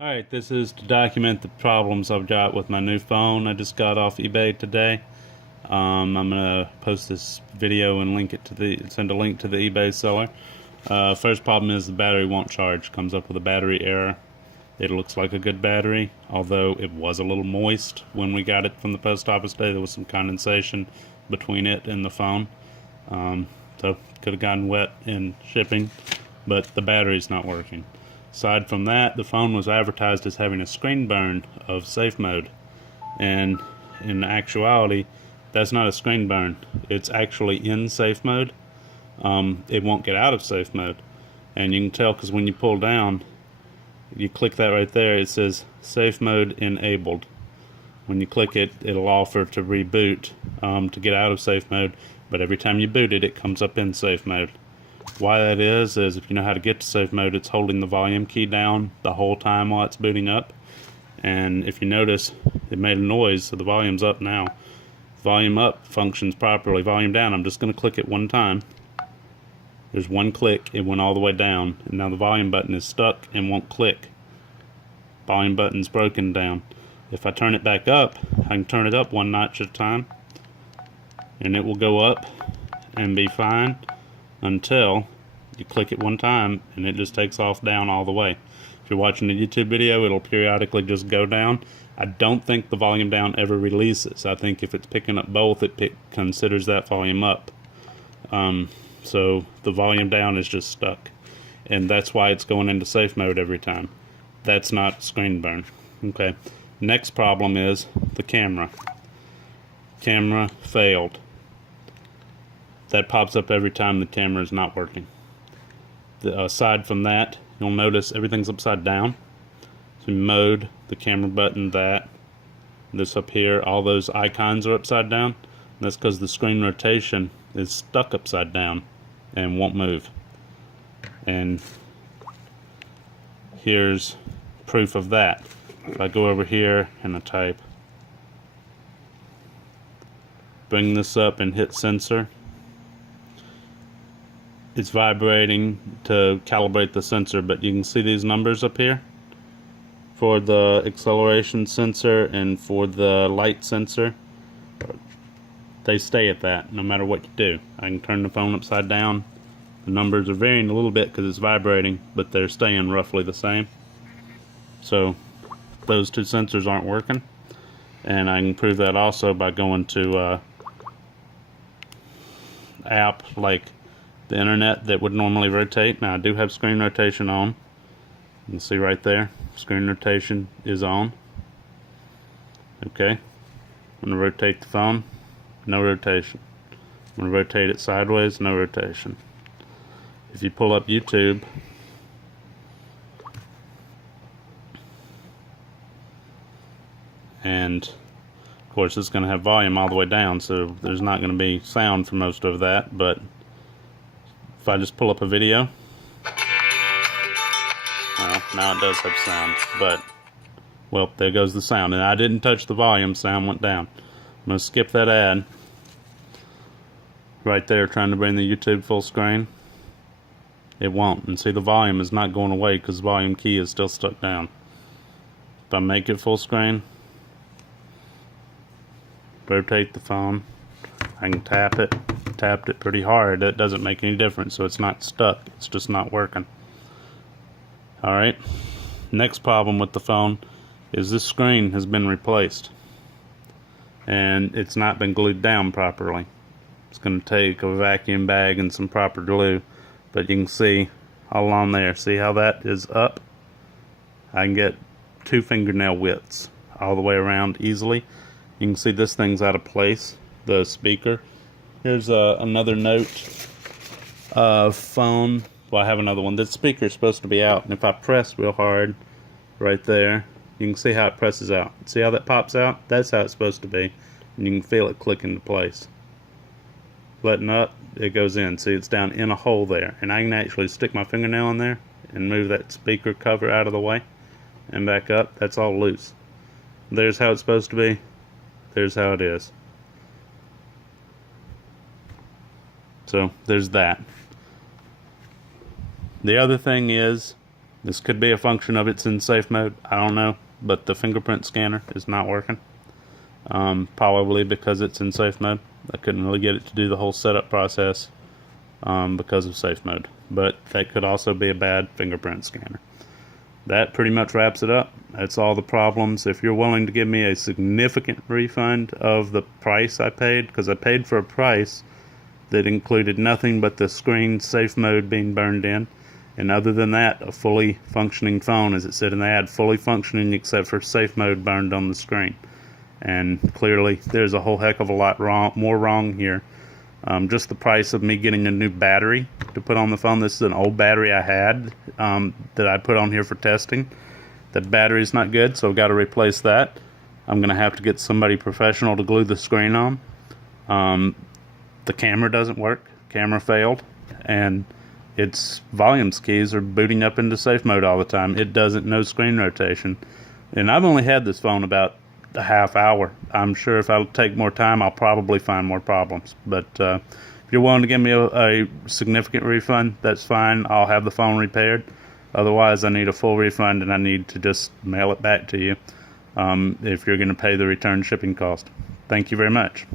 Alright, this is to document the problems I've got with my new phone. I just got off eBay today. I'm gonna post this video and send a link to the eBay seller. First problem is the battery won't charge. Comes up with a battery error. It looks like a good battery, although it was a little moist when we got it from the post office today. There was some condensation between it and the phone. So could have gotten wet in shipping, but the battery's not working. Aside from that, the phone was advertised as having a screen burn of safe mode, and in actuality that's not a screen burn. It's actually in safe mode. It won't get out of safe mode, and you can tell because when you pull down, you click that right there, it says safe mode enabled. When you click it, it'll offer to reboot to get out of safe mode, but every time you boot it, it comes up in safe mode. Why that is if you know how to get to safe mode, it's holding the volume key down the whole time while it's booting up. And if you notice, it made a noise, so the volume's up now. Volume up functions properly. Volume down, I'm just going to click it one time. There's one click, it went all the way down, and now the volume button is stuck and won't click. Volume button's broken down. If I turn it back up, I can turn it up one notch at a time, and it will go up and be fine until you click it one time and it just takes off down all the way. If you're watching a YouTube video, it'll periodically just go down. I don't think the volume down ever releases. I think if it's picking up both, it considers that volume up. So the volume down is just stuck, and that's why it's going into safe mode every time. That's not screen burn. Okay, next problem is the camera. Camera failed. That pops up every time the camera is not working. Aside from that, you'll notice everything's upside down. So mode, the camera button, this up here, all those icons are upside down. And that's because the screen rotation is stuck upside down and won't move. And here's proof of that. If I go over here and I type, bring this up and hit sensor, it's vibrating to calibrate the sensor, but you can see these numbers up here for the acceleration sensor and for the light sensor. They stay at that no matter what you do. I can turn the phone upside down. The numbers are varying a little bit because it's vibrating, but they're staying roughly the same. So those two sensors aren't working, and I can prove that also by going to app like the internet that would normally rotate. Now I do have screen rotation on. You can see right there, screen rotation is on. Okay, I'm going to rotate the phone, no rotation. I'm going to rotate it sideways, no rotation. If you pull up YouTube, and of course it's going to have volume all the way down, so there's not going to be sound for most of that, but if I just pull up a video, well, now it does have sound, but, well, there goes the sound, and I didn't touch the volume, sound went down. I'm going to skip that ad right there, trying to bring the YouTube full screen. It won't, and see, the volume is not going away because the volume key is still stuck down. If I make it full screen, rotate the phone, I can tap it. Tapped it pretty hard, that doesn't make any difference, so it's not stuck, it's just not working. Alright, next problem with the phone is this screen has been replaced and it's not been glued down properly. It's going to take a vacuum bag and some proper glue, but you can see all on there, see how that is up? I can get 2 fingernail widths all the way around easily. You can see this thing's out of place, the speaker. Here's another note phone. Well, I have another one. This speaker is supposed to be out, and if I press real hard right there, you can see how it presses out. See how that pops out? That's how it's supposed to be, and you can feel it click into place. Button up, it goes in. See, it's down in a hole there, and I can actually stick my fingernail in there and move that speaker cover out of the way and back up. That's all loose. There's how it's supposed to be. There's how it is. So there's that. The other thing is This could be a function of it's in safe mode. I don't know, but the fingerprint scanner is not working. Probably because it's in safe mode. I couldn't really get it to do the whole setup process because of safe mode. But that could also be a bad fingerprint scanner. That pretty much wraps it up. That's all the problems. If you're willing to give me a significant refund of the price I paid, because I paid for a price that included nothing but the screen safe mode being burned in, and other than that, a fully functioning phone, as it said in the ad, fully functioning except for safe mode burned on the screen. And clearly there's a whole heck of a lot more wrong here. Just the price of me getting a new battery to put on the phone. This is an old battery I had that I put on here for testing. The battery's not good, so I've got to replace that. I'm going to have to get somebody professional to glue the screen on. The camera doesn't work. Camera failed, and its volume keys are booting up into safe mode all the time. It doesn't know screen rotation. And I've only had this phone about a half hour. I'm sure if I take more time, I'll probably find more problems. But if you're willing to give me a significant refund, that's fine. I'll have the phone repaired. Otherwise, I need a full refund, and I need to just mail it back to you if you're going to pay the return shipping cost. Thank you very much.